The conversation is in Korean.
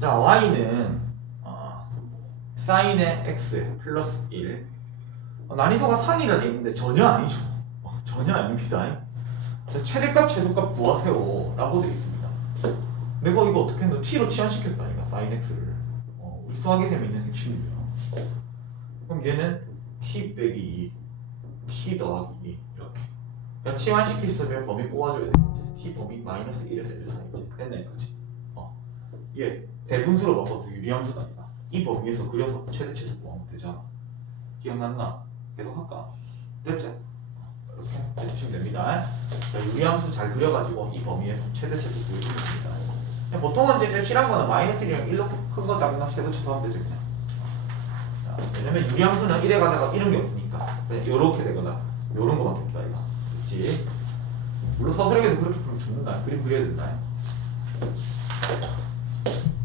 자, y는 어, 사인의 x 플러스 1 어, 난이도가 3이라 돼 있는데 전혀 아니죠. 어, 전혀 아닙니다. 자, 최대값, 최소값 구하세요 라고 되어 있습니다. 내가 이거 어떻게 했노? t로 치환시켰다 니까 사인 x를 어, 우리 수학의 셈에 있는 핵심이고요. 그럼 얘는 t 빼기 2, t 더하기 2 이렇게 야, 치환시키려면 범위 뽑아줘야 되겠지. t 범위 마이너스 1에서 1 사이지. 어. 얘 대분수로 바꿔서 유리함수가 아니다. 이 범위에서 그려서 최대 최소 구하면 되잖아. 기억났나? 계속 할까? 됐지? 어, 이렇게 해주시면 됩니다. 자, 유리함수 잘 그려가지고 이 범위에서 최대 최소 구해주면 됩니다. 보통은 이제 제일 필요한 거는 마이너스 1이랑 1로 큰 거 작은 거 최소 하면 되죠 그냥. 자, 왜냐면 유리함수는 1에 가다가 이런 게 없으니까 요렇게 되거나 요런 거밖에 없다 이거. 그렇지? 물론 서술형에서 그렇게 풀면 죽는다. 그림 그려야 된다. Thank you.